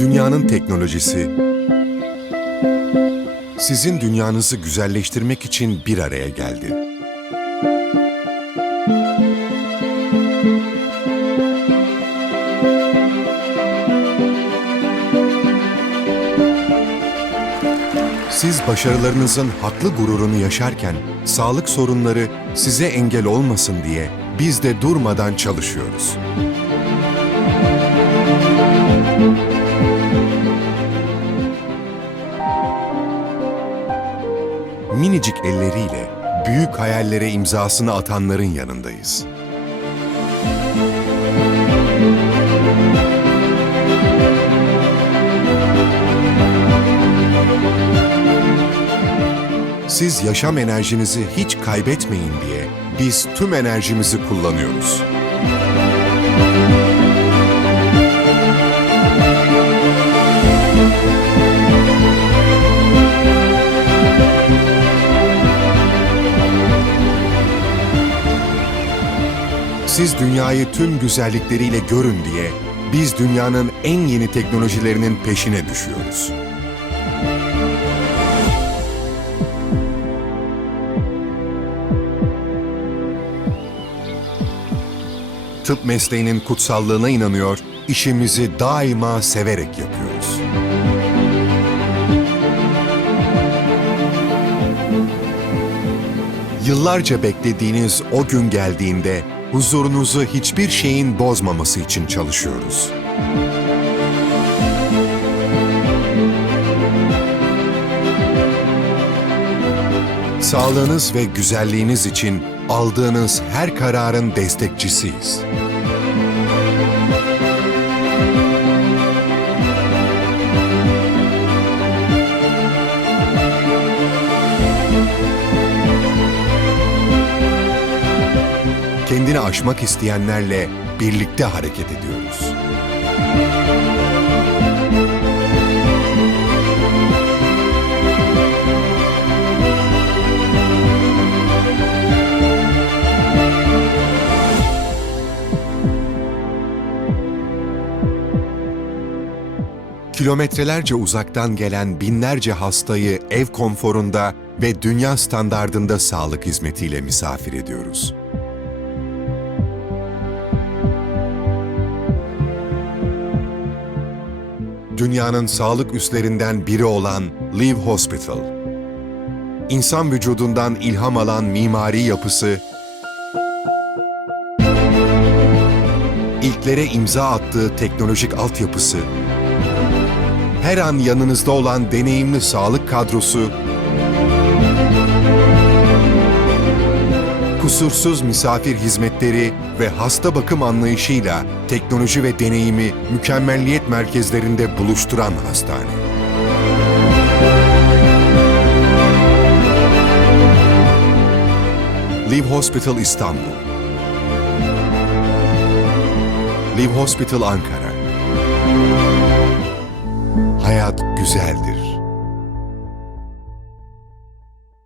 Dünyanın teknolojisi sizin dünyanızı güzelleştirmek için bir araya geldi. Siz başarılarınızın haklı gururunu yaşarken sağlık sorunları size engel olmasın diye biz de durmadan çalışıyoruz. Minicik elleriyle büyük hayallere imzasını atanların yanındayız. Siz yaşam enerjinizi hiç kaybetmeyin diye biz tüm enerjimizi kullanıyoruz. Siz dünyayı tüm güzellikleriyle görün diye biz dünyanın en yeni teknolojilerinin peşine düşüyoruz. Tıp mesleğinin kutsallığına inanıyor, işimizi daima severek yapıyoruz. Yıllarca beklediğiniz o gün geldiğinde huzurunuzu hiçbir şeyin bozmaması için çalışıyoruz. Sağlığınız ve güzelliğiniz için aldığınız her kararın destekçisiyiz. Kendini aşmak isteyenlerle birlikte hareket ediyoruz. Kilometrelerce uzaktan gelen binlerce hastayı ev konforunda ve dünya standardında sağlık hizmetiyle misafir ediyoruz. Dünyanın sağlık üslerinden biri olan Live Hospital, insan vücudundan ilham alan mimari yapısı, ilklere imza attığı teknolojik altyapısı, her an yanınızda olan deneyimli sağlık kadrosu, kusursuz misafir hizmetleri ve hasta bakım anlayışıyla teknoloji ve deneyimi mükemmelliyet merkezlerinde buluşturan hastane. Live Hospital İstanbul Live Hospital Ankara Hayat güzeldir.